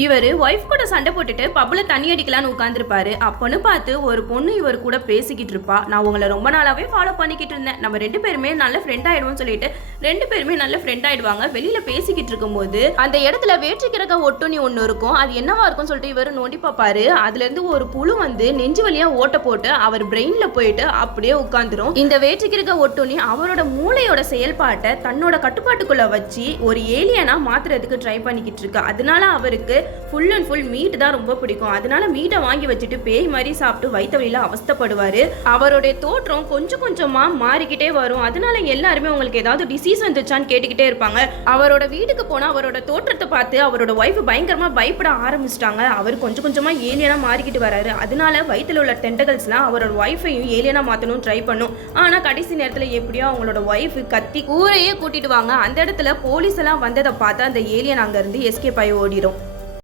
இவர் ஒய்ஃப் கூட சண்டை போட்டுட்டு பப்ல தண்ணி அடிக்கலான்னு உட்காந்துருப்பாரு. அப்போன்னு பார்த்து ஒரு பொண்ணு இவர் கூட பேசிக்கிட்டு இருப்பா. நான் உங்களை ரொம்ப நாளாவே ஃபாலோ பண்ணிக்கிட்டு இருந்தேன், நம்ம 2 பேருமே நல்ல ஃப்ரெண்ட் ஆயிடுவோம் சொல்லிட்டு 2 பேருமே நல்ல ஃப்ரெண்ட் ஆயிடுவாங்க. வெளியில பேசிக்கிட்டு இருக்கும்போது அந்த இடத்துல வேற்றுக்கிறக்க ஒட்டுணி ஒன்று இருக்கும். அது என்னவா இருக்கும்னு சொல்லிட்டு இவர் நோண்டி பார்ப்பாரு. அதுல இருந்து ஒரு புழு வந்து நெஞ்சு வழியா ஓட்ட போட்டு அவர் பிரெயின்ல போயிட்டு அப்படியே உட்காந்துரும். இந்த வேற்றுக்கிறக்க ஒட்டுணி அவரோட மூளையோட செயல்பாட்டை தன்னோட கட்டுப்பாட்டுக்குள்ள வச்சு ஒரு ஏலியனா மாத்துறதுக்கு ட்ரை பண்ணிக்கிட்டு இருக்கு. அதனால அவருக்கு ஃபுல் அண்ட் ஃபுல் மீட் தான் ரொம்ப பிடிக்கும். அதனால மீட்டை வாங்கி வச்சுட்டு பேய் மாதிரி சாப்பிட்டு வயிற்று வலியில அவஸ்தப்படுவாரு. அவருடைய தோற்றம் கொஞ்சம் கொஞ்சமா மாறிக்கிட்டே வரும். அதனால எல்லாருமே உங்களுக்கு ஏதாவது டிசீஸ் வந்துச்சான்னு கேட்டுக்கிட்டே இருப்பாங்க. அவரோட வீட்டுக்கு போனா அவரோட தோற்றத்தை பார்த்து அவரோட ஒய்ஃப் பயங்கரமா பயப்பட ஆரம்பிச்சிட்டாங்க. அவர் கொஞ்சம் கொஞ்சமா ஏலியனா மாறிக்கிட்டு வராரு. அதனால வயிற்றுல உள்ள டென்டகல்ஸ்லாம் அவரோட ஒய்ஃபையும் ஏலியனா மாத்தணும் ட்ரை பண்ணும். ஆனா கடைசி நேரத்துல எப்படியோ அவங்களோட ஒய்ஃப் கத்தி ஊரையே கூட்டிட்டு வாங்க. அந்த இடத்துல போலீஸ் எல்லாம் வந்ததை பார்த்து அந்த ஏலியன் அங்க இருந்து எஸ்கேப் ஆகி ஓடிடும்.